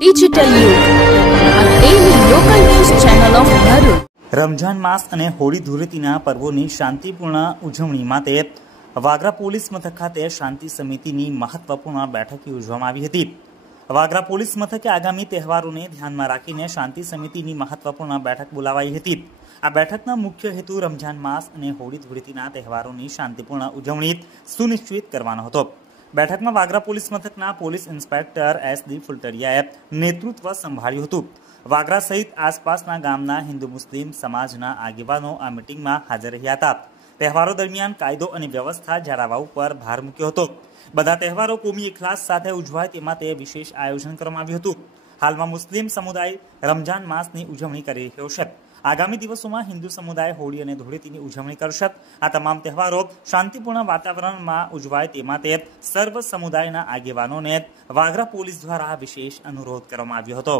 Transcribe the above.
Digital યુગ daily local news channel of Bharuch. Ramzan માસ અને હોળી ધૂળેટીના પર્વોની શાંતિપૂર્ણ ઉજવણી માટે વાગરા પોલીસ મથક ખાતે શાંતિ સમિતિની મહત્વપૂર્ણ બેઠક યોજવામાં આવી હતી। વાગરા પોલીસ મથકે આગામી તહેવારોને ધ્યાનમાં રાખીને શાંતિ સમિતિની મહત્વપૂર્ણ બેઠક બોલાવાઈ હતી। આ બેઠકનો મુખ્ય હેતુ રમઝાન માસ અને હોળી ધૂળેટીના તહેવારોની શાંતિપૂર્ણ ઉજવણી સુનિશ્ચિત કરવાનો હતો। બેઠકમાં વાગરા પોલીસ મથકના પોલીસ ઇન્સ્પેક્ટર SD ફુલટરિયાએ નેતૃત્વ સંભાળ્યું હતું। વાગરા સહિત આસપાસના ગામના હિન્દુ મુસ્લિમ સમાજના આગેવાનો આ મીટિંગમાં હાજર રહ્યા હતા। તહેવારો દરમિયાન કાયદો અને વ્યવસ્થા જાળવવા ઉપર ભાર મૂક્યો હતો। બધા તહેવારો કોમી ઇખલાસ સાથે ઉજવાય તે માટે વિશેષ આયોજન કરવામાં આવ્યું હતું। હાલમાં મુસ્લિમ સમુદાય રમઝાન માસની ઉજવણી કરી રહ્યો છે। આગામી દિવસોમાં હિન્દુ સમુદાય હોળી અને ધૂળેટીની ઉજવણી કરશે। આ તમામ તહેવારો શાંતિપૂર્ણ વાતાવરણમાં ઉજવાય તે માટે સર્વ સમુદાયના આગેવાનોને વાગરા પોલીસ દ્વારા વિશેષ અનુરોધ કરવામાં આવ્યો હતો।